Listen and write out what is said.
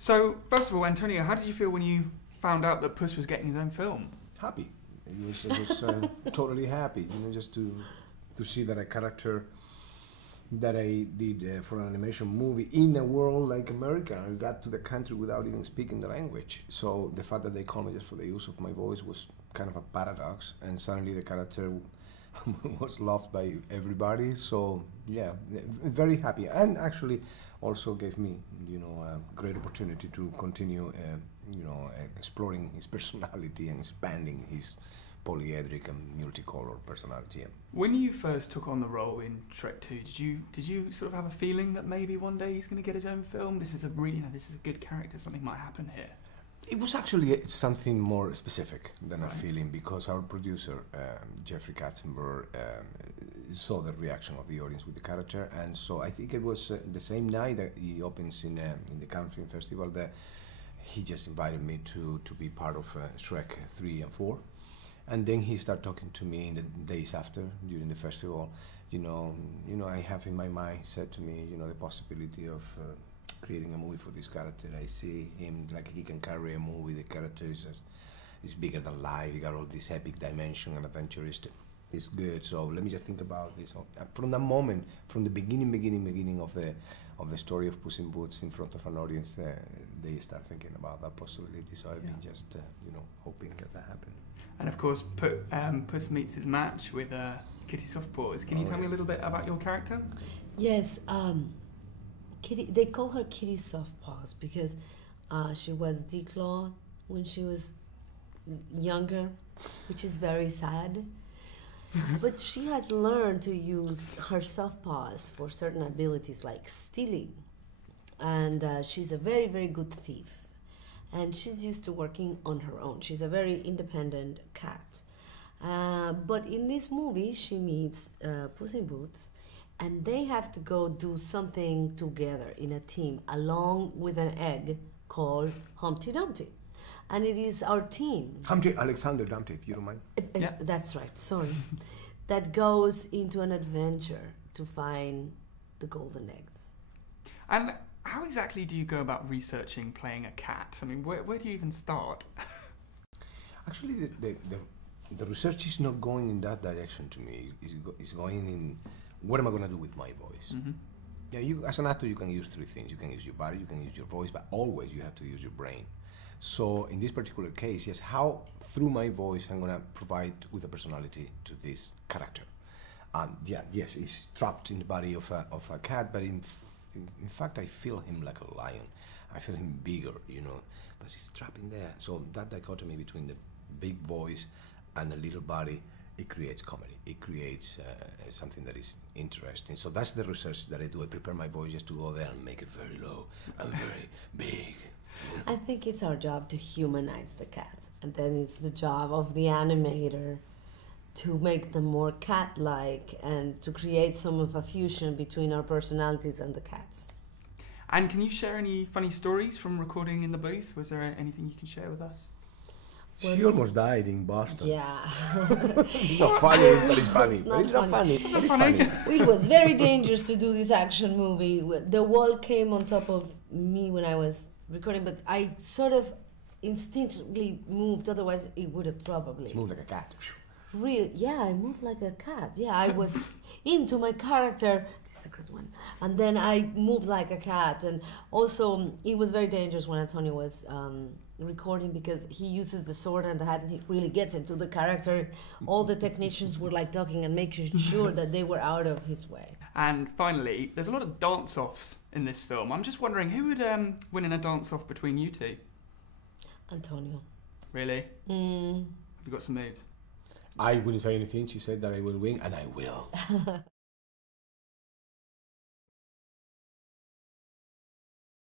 So, first of all, Antonio, how did you feel when you found out that Puss was getting his own film? Happy. It was totally happy, just to see that a character that I did for an animation movie in a world like America, I got to the country without even speaking the language. So the fact that they called me just for the use of my voice was kind of a paradox, and suddenly the character was loved by everybody. So yeah, very happy, and actually also gave me, a great opportunity to continue, exploring his personality and expanding his polyedric and multicolor personality. When you first took on the role in Shrek 2, did you sort of have a feeling that maybe one day he's going to get his own film? This is a good character. Something might happen here. It was actually something more specific than a feeling, because our producer, Jeffrey Katzenberg, saw the reaction of the audience with the character, and so I think it was the same night that he opens in the Cannes Film Festival that he just invited me to be part of Shrek 3 and 4. And then he started talking to me in the days after, during the festival. I have in my mind, said to me, the possibility of creating a movie for this character. I see him like he can carry a movie. The character is bigger than life. He got all this epic dimension and adventure is good. So let me just think about this. From that moment, from the beginning of the story of Puss in Boots in front of an audience, they start thinking about that possibility. So I've been just, hoping that happened. And of course, Puss meets his match with Kitty Softpaws. Can you tell me a little bit about your character? Yes, Kitty. They call her Kitty Softpaws because she was declawed when she was younger, which is very sad. But she has learned to use her soft paws for certain abilities like stealing. And she's a very, very good thief. And she's used to working on her own. She's a very independent cat. But in this movie, she meets Puss in Boots, and they have to go do something together in a team, along with an egg called Humpty Dumpty. And it is our team. Humpty Alexander Dumpty, if you don't mind. Yeah. That's right, sorry. That goes into an adventure to find the golden eggs. And how exactly do you go about researching playing a cat? I mean, where do you even start? Actually, the research is not going in that direction to me. It's going in, what am I going to do with my voice? Mm-hmm. Yeah, as an actor, you can use three things. You can use your body, you can use your voice, but always you have to use your brain. So in this particular case, yes, how through my voice I'm going to provide with a personality to this character. Yes, he's trapped in the body of a cat, but in fact I feel him like a lion. I feel him bigger, but he's trapped in there. So that dichotomy between the big voice and a little body, it creates comedy. It creates something that is interesting. So that's the research that I do. I prepare my voice just to go there and make it very low and very big. I think it's our job to humanize the cats, and then it's the job of the animator to make them more cat-like and to create some of a fusion between our personalities and the cats. And can you share any funny stories from recording in the booth? Was there anything you can share with us? She almost died in Boston. Yeah. It's not funny, but it's funny. It's not funny. It's not funny. It was very dangerous to do this action movie. The wall came on top of me when I was recording, but I sort of instinctively moved, otherwise it would have probably... She moved like a cat. Really? Yeah, I moved like a cat. Yeah, I was into my character. This is a good one. And then I moved like a cat. And also, it was very dangerous when Antonio was recording because he uses the sword and the hat and he really gets into the character. All the technicians were like talking and making sure that they were out of his way. And finally, there's a lot of dance-offs in this film. I'm just wondering, who would win in a dance-off between you two? Antonio. Really? Have you got some moves? I wouldn't say anything. She said that I will win, and I will.